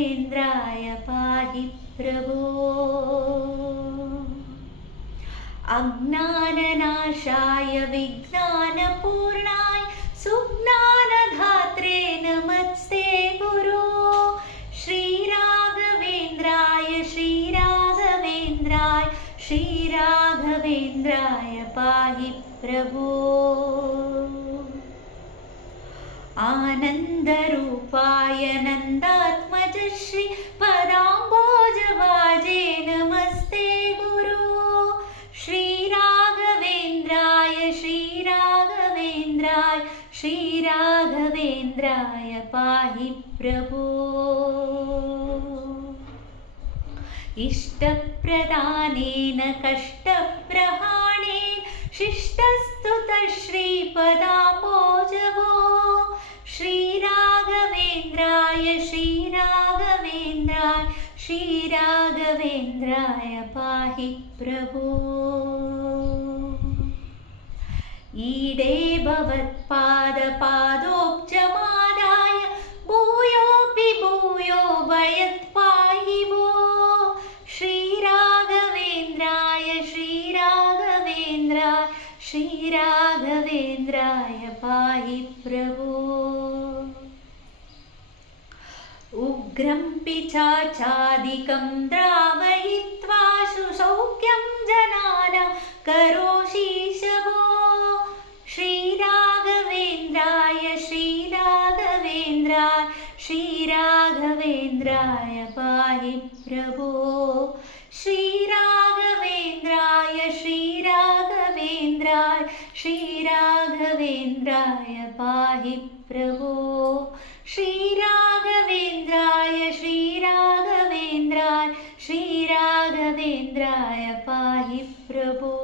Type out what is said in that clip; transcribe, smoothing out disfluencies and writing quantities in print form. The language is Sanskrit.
श्रीराघवेन्द्राय पाहि प्रभो। अज्ञाननाशाय विज्ञानपूर्णाय सुज्ञानधात्रे नमस्ते गुरो। श्रीराघवेन्द्राय श्रीराघवेन्द्राय श्रीराघवेन्द्राय पाहि प्रभो। आनन्दरूपाय नन्दात्मज श्री पदाम्बोजभाजे नमस्ते गुरो। श्रीराघवेन्द्राय श्रीराघवेन्द्राय श्रीराघवेन्द्राय पाहि प्रभो। इष्टप्रदानेन कष्टप्रहाणेन शिष्टस्तुतः श्रीपदाम्बोजभो। श्रीराघवेन्द्राय श्रीराघवेन्द्राय श्रीराघवेन्द्राय पाहि प्रभो। ईडे भवत्पादपादोब्जमादाय भूयोऽपि भूयो भयत्पाहि भो। श्रीराघवेन्द्राय श्रीराघवेन्द्राय श्रीराघवेन्द्राय पाहि प्रभो। उग्रं पिशाचादिकं द्रावयित्वा सुसौख्यं जनानां करोषीशभो। श्रीराघवेन्द्राय श्रीराघवेन्द्राय श्रीराघवेन्द्राय पाहि प्रभो। श्रीराघवेन्द्राय श्रीराघवेन्द्राय श्रीराघवेन्द्राय पाहि प्रभो। श्रीराघवेन्द्राय श्रीराघवेन्द्राय श्रीराघवेन्द्राय पाहि प्रभो।